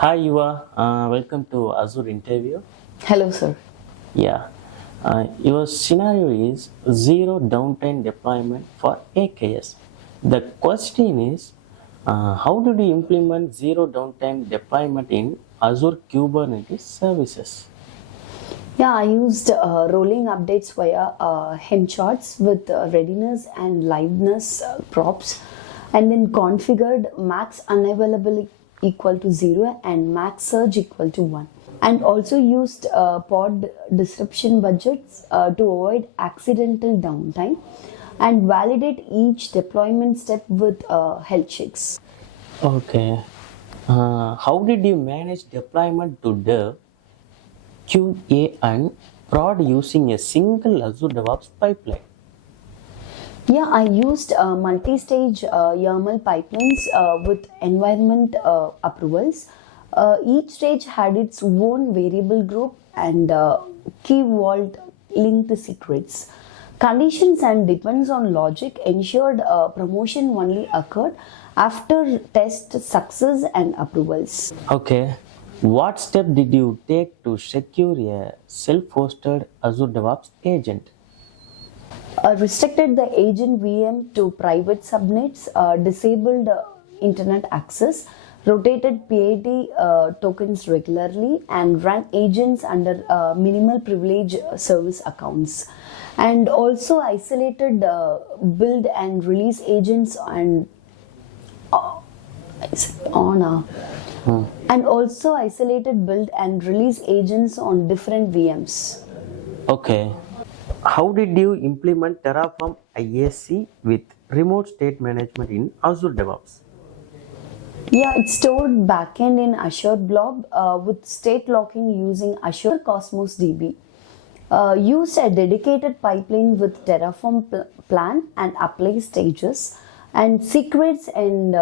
Hi, Yuva. Welcome to Azure interview. Hello, sir. Yeah, your scenario is zero downtime deployment for AKS. The question is, how did you implement zero downtime deployment in Azure Kubernetes services? Yeah, I used rolling updates via hem charts with readiness and liveness props, and then configured max unavailable equal to 0 and max surge equal to 1. And also used pod disruption budgets to avoid accidental downtime and validate each deployment step with health checks. Okay. How did you manage deployment to dev, QA, and prod using a single Azure DevOps pipeline? Yeah, I used multi-stage YAML pipelines with environment approvals. Each stage had its own variable group and key vault linked secrets. Conditions and depends on logic ensured promotion only occurred after test success and approvals. Okay. What step did you take to secure a self-hosted Azure DevOps agent? Restricted the agent VM to private subnets, disabled internet access, rotated PAT tokens regularly, and ran agents under minimal privilege service accounts. And also isolated build and release agents on and also isolated build and release agents on different VMs. Okay. How did you implement Terraform IAC with remote state management in Azure DevOps? Yeah, it's stored backend in Azure Blob with state locking using Azure Cosmos DB. Used a dedicated pipeline with Terraform plan and apply stages, and secrets and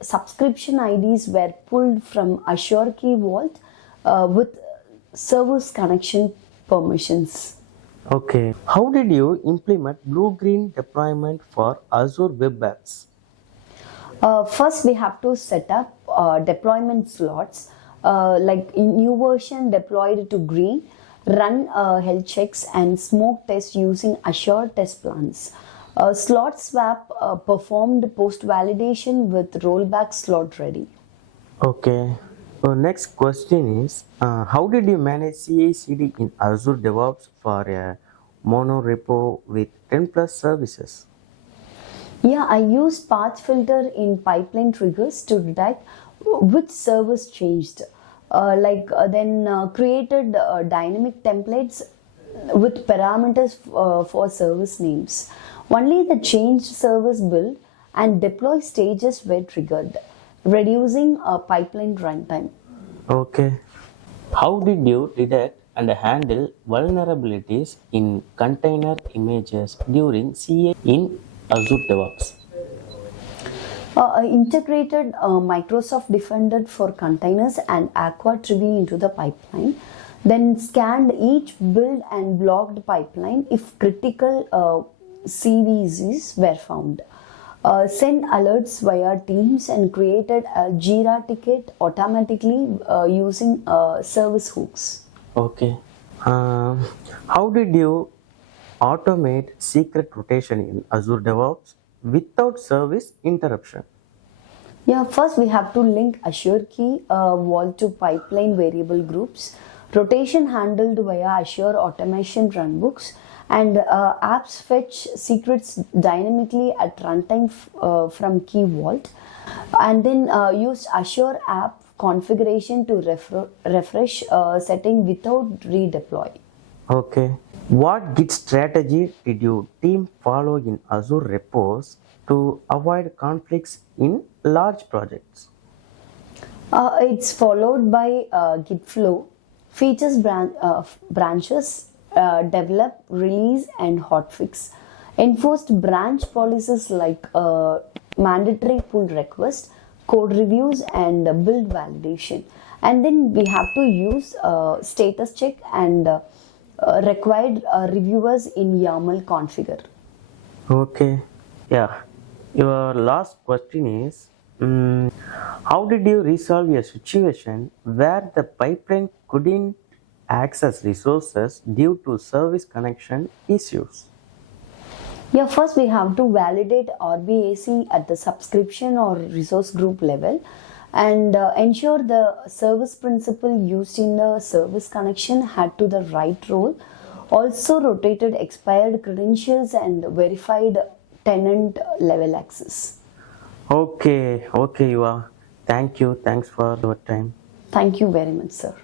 subscription IDs were pulled from Azure Key Vault with service connection permissions. Okay. How did you implement blue-green deployment for Azure Web Apps? First, we have to set up deployment slots like new version deployed to green, run health checks and smoke tests using Azure test plans. Slot swap performed post validation with rollback slot ready. Okay. Next question is, how did you manage CI/CD in Azure DevOps for a mono repo with 10 plus services? Yeah, I used path filter in pipeline triggers to detect which service changed. Then created dynamic templates with parameters for service names. Only the changed service build and deploy stages were triggered, reducing pipeline runtime. Okay. How did you detect and handle vulnerabilities in container images during CA in Azure DevOps? I integrated Microsoft Defender for containers and Aqua Trivy into the pipeline, then scanned each build and blocked pipeline if critical CVEs were found. Send alerts via Teams and created a Jira ticket automatically using service hooks. Okay. How did you automate secret rotation in Azure DevOps without service interruption? Yeah, first we have to link Azure Key Vault to pipeline variable groups, rotation handled via Azure Automation Runbooks, and apps fetch secrets dynamically at runtime from Key Vault, and then use Azure App configuration to refresh setting without redeploy. Okay. What Git strategy did your team follow in Azure Repos to avoid conflicts in large projects? It's followed by Git flow, features branches, develop, release, and hotfix. Enforced branch policies like mandatory pull request, code reviews, and build validation. And then we have to use status check and required reviewers in YAML configure. Okay. Yeah. Your last question is, Mm, how did you resolve a situation where the pipeline couldn't access resources due to service connection issues? Yeah, first we have to validate RBAC at the subscription or resource group level and ensure the service principal used in the service connection had to the right role. Also rotated expired credentials and verified tenant level access. Okay, okay, you are. Thank you. Thanks for your time. Thank you very much, sir.